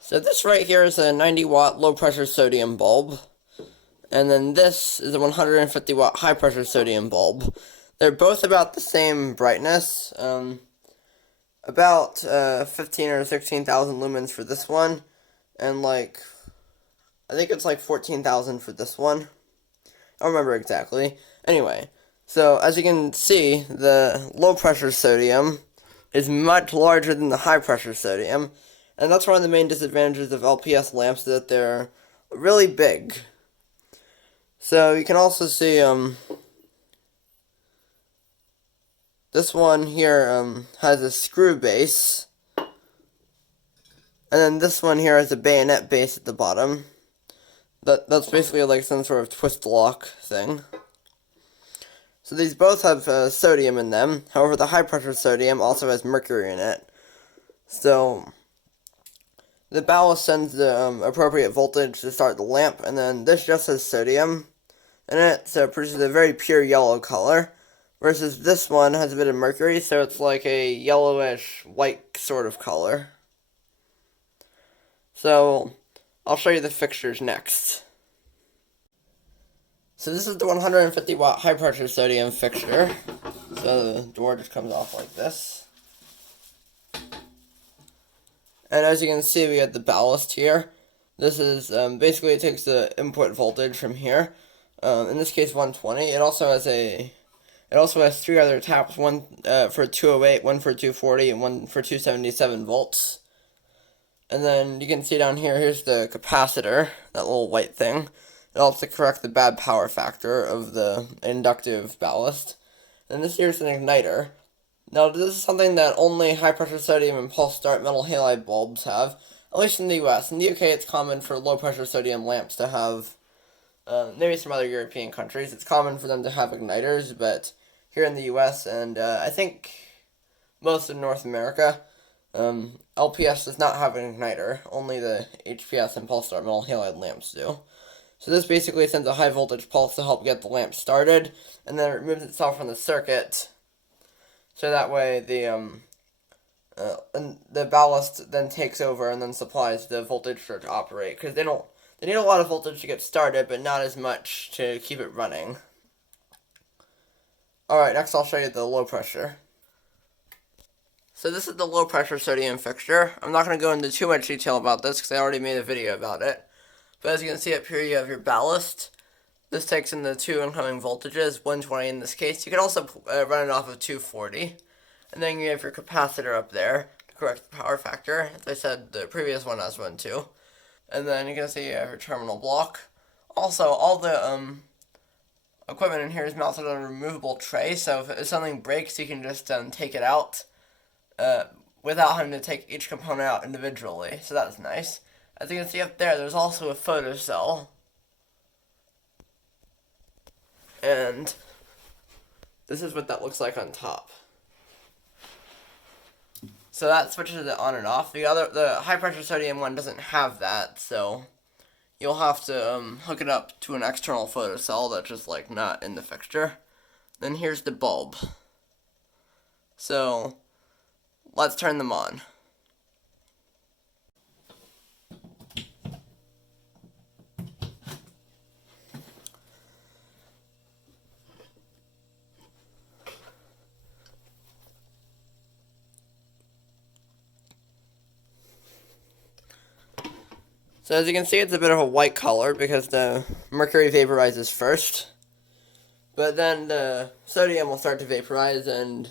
So this right here is a 90-watt low-pressure sodium bulb, and then this is a 150-watt high-pressure sodium bulb. They're both about the same brightness, about 15 or 16,000 lumens for this one, and I think it's like 14,000 for this one. I don't remember exactly. Anyway, so as you can see, the low-pressure sodium is much larger than the high-pressure sodium, and that's one of the main disadvantages of LPS lamps, that they're really big. So you can also see this one here has a screw base, and then this one here has a bayonet base at the bottom. That's basically like some sort of twist lock thing. So these both have sodium in them. However, the high pressure sodium also has mercury in it. So the ballast sends the appropriate voltage to start the lamp, and then this just has sodium in it, so it produces a very pure yellow color. Versus this one has a bit of mercury, so it's like a yellowish white sort of color. So I'll show you the fixtures next. So this is the 150-watt high-pressure sodium fixture. So the door just comes off like this. And as you can see, we have the ballast here. This is, basically it takes the input voltage from here. In this case, 120. It also has three other taps, one for 208, one for 240, and one for 277 volts. And then you can see down here, here's the capacitor, that little white thing. It helps to correct the bad power factor of the inductive ballast. And this here's an igniter. Now, this is something that only high-pressure sodium and pulse-start metal halide bulbs have, at least in the US. In the UK, it's common for low-pressure sodium lamps to have, maybe some other European countries, it's common for them to have igniters, but here in the US and I think most of North America, LPS does not have an igniter. Only the HPS and pulse-start metal halide lamps do. So this basically sends a high-voltage pulse to help get the lamp started, and then it removes itself from the circuit. So that way the ballast then takes over and then supplies the voltage for it to operate, because they need a lot of voltage to get started, but not as much to keep it running. Alright, next I'll show you the low pressure. So this is the low pressure sodium fixture. I'm not going to go into too much detail about this because I already made a video about it. But as you can see up here, you have your ballast. This takes in the two incoming voltages, 120 in this case. You can also run it off of 240. And then you have your capacitor up there to correct the power factor. As I said, the previous one has one too. And then you can see you have your terminal block. Also, all the equipment in here is mounted on a removable tray, so if something breaks, you can just take it out without having to take each component out individually. So that's nice. As you can see up there, there's also a photocell. And this is what that looks like on top. So that switches it on and off. The high pressure sodium one doesn't have that, so you'll have to hook it up to an external photocell that's just like not in the fixture. Then here's the bulb. So let's turn them on. So as you can see, it's a bit of a white color because the mercury vaporizes first. But then the sodium will start to vaporize, and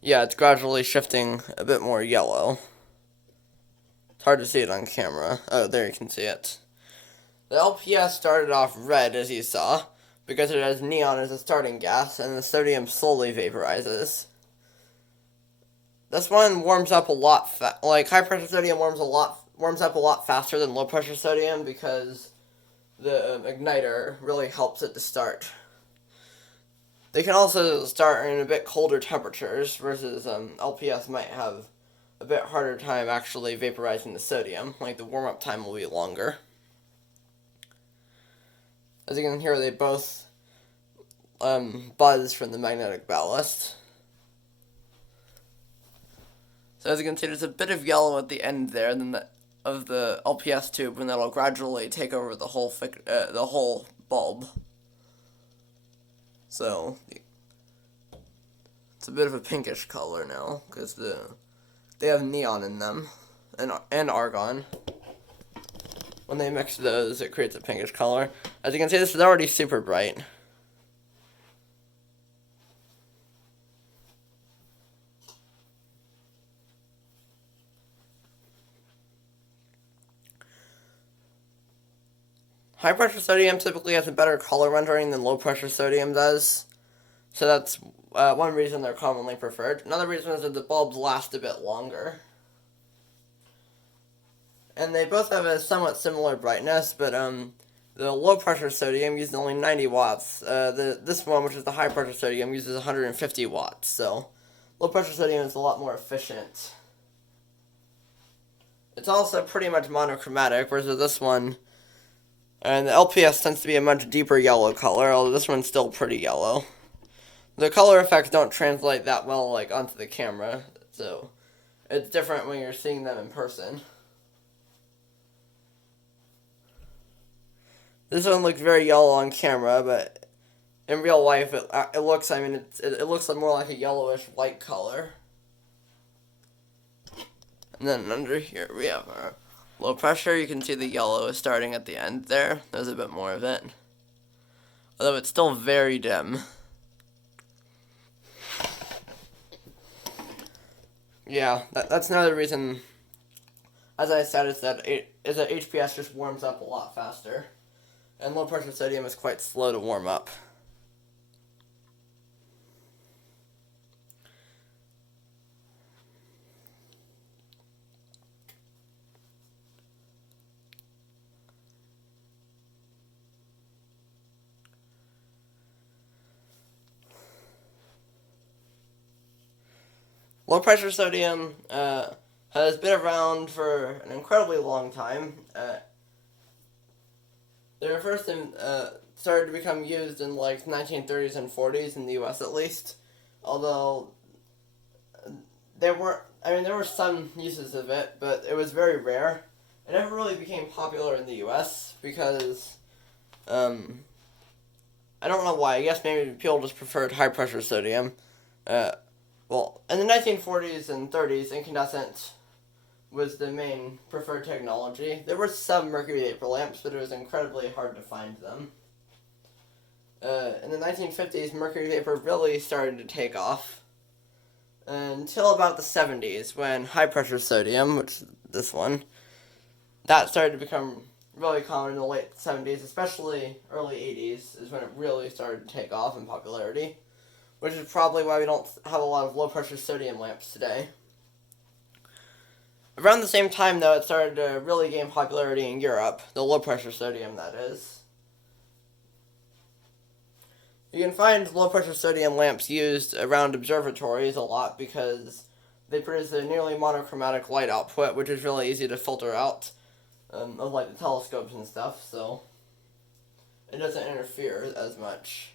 yeah, it's gradually shifting a bit more yellow. It's hard to see it on camera. Oh, there you can see it. The LPS started off red, as you saw, because it has neon as a starting gas, and the sodium slowly vaporizes. This one warms up a lot, like high pressure sodium warms up a lot faster than low pressure sodium because the igniter really helps it to start. They can also start in a bit colder temperatures, versus LPS might have a bit harder time actually vaporizing the sodium, like the warm-up time will be longer. As you can hear, they both buzz from the magnetic ballast. So as you can see, there's a bit of yellow at the end there, and then of the LPS tube, and that'll gradually take over the whole bulb. So it's a bit of a pinkish color now because they have neon in them and argon. When they mix those, it creates a pinkish color. As you can see, this is already super bright. High pressure sodium typically has a better color rendering than low pressure sodium does. So that's one reason they're commonly preferred. Another reason is that the bulbs last a bit longer. And they both have a somewhat similar brightness, but the low pressure sodium uses only 90 watts. This one, which is the high pressure sodium, uses 150 watts. So low pressure sodium is a lot more efficient. It's also pretty much monochromatic, whereas this one, and the LPS tends to be a much deeper yellow color, although this one's still pretty yellow. The color effects don't translate that well onto the camera, so it's different when you're seeing them in person. This one looks very yellow on camera, but in real life it looks, it looks more like a yellowish white color. And then under here we have our low pressure. You can see the yellow is starting at the end there. There's a bit more of it, although it's still very dim. Yeah, that's another reason, as I said, is that HPS just warms up a lot faster, and low pressure sodium is quite slow to warm up. Low pressure sodium has been around for an incredibly long time. They were first started to become used in 1930s and 40s in the U.S. at least, although there were some uses of it, but it was very rare. It never really became popular in the U.S. because I don't know why. I guess maybe people just preferred high pressure sodium. Well, in the 1940s and 30s, incandescent was the main preferred technology. There were some mercury vapor lamps, but it was incredibly hard to find them. In the 1950s, mercury vapor really started to take off until about the 70s, when high pressure sodium, which is this one, that started to become really common in the late 70s, especially early 80s, is when it really started to take off in popularity, which is probably why we don't have a lot of low pressure sodium lamps today. Around the same time, though, it started to really gain popularity in Europe, the low pressure sodium, that is. You can find low pressure sodium lamps used around observatories a lot because they produce a nearly monochromatic light output, which is really easy to filter out, of the telescopes and stuff, so it doesn't interfere as much.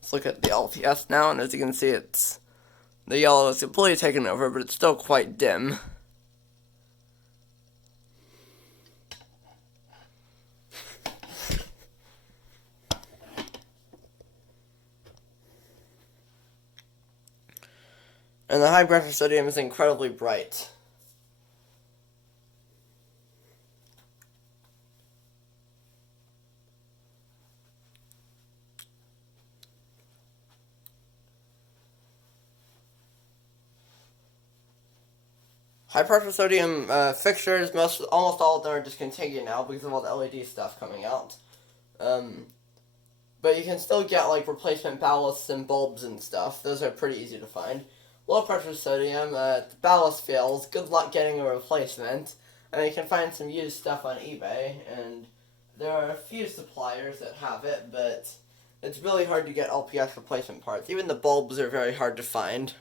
Let's look at the LPS now, and as you can see, the yellow is completely taken over, but it's still quite dim. And the high pressure sodium is incredibly bright. High pressure sodium fixtures, almost all of them are discontinued now because of all the LED stuff coming out. But you can still get replacement ballasts and bulbs and stuff. Those are pretty easy to find. Low pressure sodium, the ballast fails. Good luck getting a replacement. You can find some used stuff on eBay, and there are a few suppliers that have it, but it's really hard to get LPS replacement parts. Even the bulbs are very hard to find.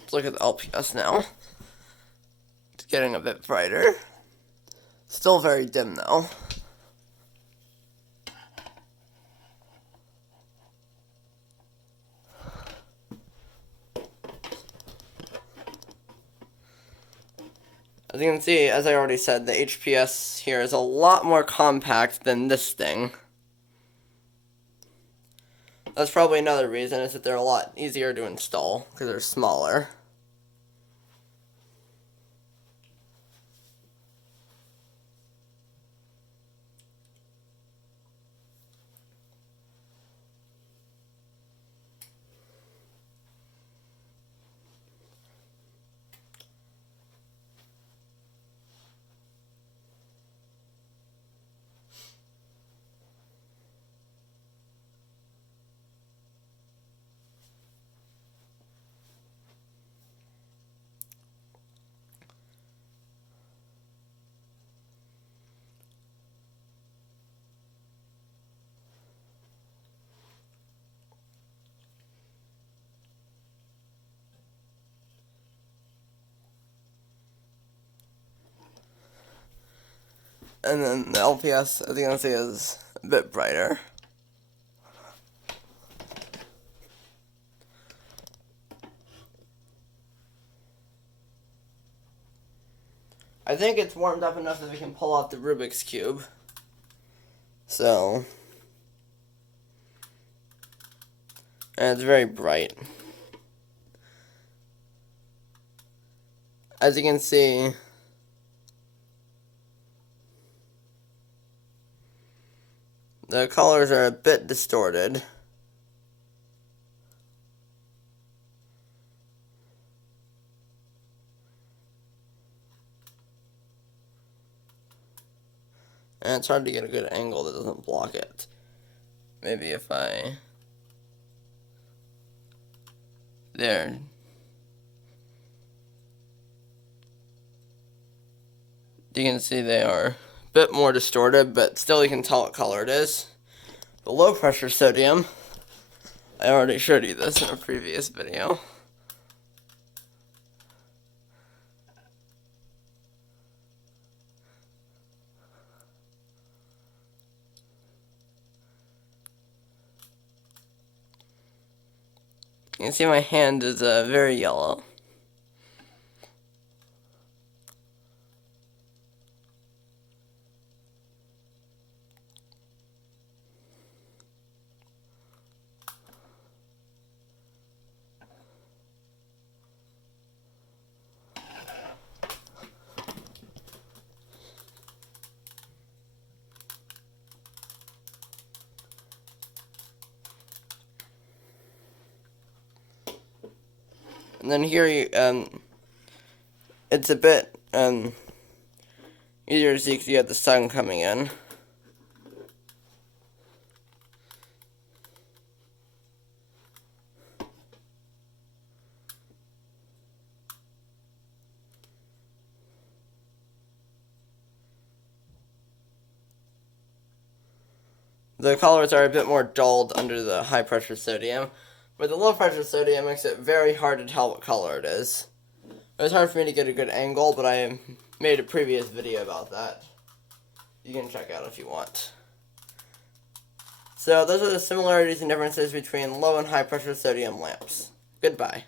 Let's look at the LPS now. It's getting a bit brighter. Still very dim though. As you can see, as I already said, the HPS here is a lot more compact than this thing. That's probably another reason, is that they're a lot easier to install, because they're smaller. And then the LPS, as you can see, is a bit brighter. I think it's warmed up enough that we can pull out the Rubik's Cube. So, and it's very bright. As you can see, the colors are a bit distorted. And it's hard to get a good angle that doesn't block it. Maybe if I... There. You can see they are a bit more distorted, but still you can tell what color it is. The low pressure sodium, I already showed you this in a previous video. You can see my hand is very yellow. And then here, it's a bit easier to see because you have the sun coming in. The colors are a bit more dulled under the high pressure sodium, but the low pressure sodium makes it very hard to tell what color it is. It was hard for me to get a good angle, but I made a previous video about that. You can check out if you want. So those are the similarities and differences between low and high pressure sodium lamps. Goodbye.